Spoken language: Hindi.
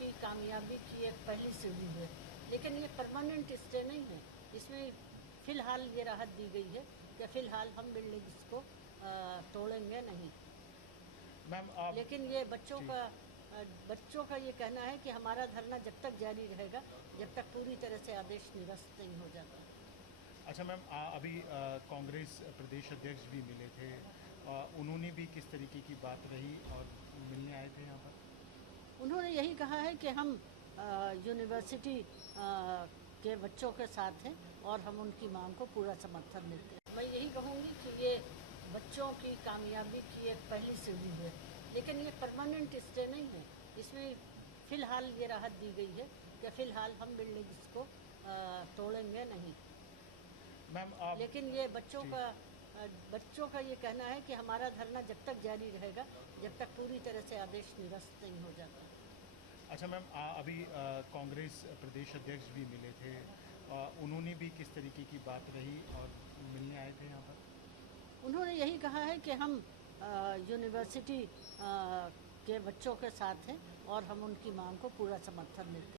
की कामयाबी की एक पहली सीढ़ी है, लेकिन ये परमानेंट स्टे नहीं है। इसमें फ़िलहाल ये राहत दी गई है कि फ़िलहाल हम बिल्डिंग्स को तोड़ेंगे नहीं। मैम आप लेकिन ये जी बच्चों का ये कहना है कि हमारा धरना जब तक जारी रहेगा, जब तक पूरी तरह से आदेश निरस्त नहीं हो जाता। अच्छा मैम अभी कांग्रेस प्रदेश अध्यक्ष भी मिले थे, उन्होंने भी किस तरीके की बात रही और मिलने आए थे यहाँ पर? उन्होंने यही कहा है कि हम यूनिवर्सिटी के बच्चों के साथ हैं और हम उनकी मांग को पूरा समर्थन देते हैं। मैं यही कहूँगी कि ये बच्चों की कामयाबी की एक पहली सीढ़ी है, लेकिन ये परमानेंट स्टे नहीं है। इसमें फ़िलहाल ये राहत दी गई है कि फ़िलहाल हम बिल्डिंग्स को तोड़ेंगे नहीं। मैम आप लेकिन ये जी बच्चों का ये कहना है कि हमारा धरना जब तक जारी रहेगा, जब तक पूरी तरह से आदेश निरस्त नहीं हो जाता। अच्छा मैम अभी कांग्रेस प्रदेश अध्यक्ष भी मिले थे, उन्होंने भी किस तरीके की बात रही और मिलने आए थे यहाँ पर? उन्होंने यही कहा है कि हम यूनिवर्सिटी के बच्चों के साथ हैं और हम उनकी मांग को पूरा समर्थन देते हैं।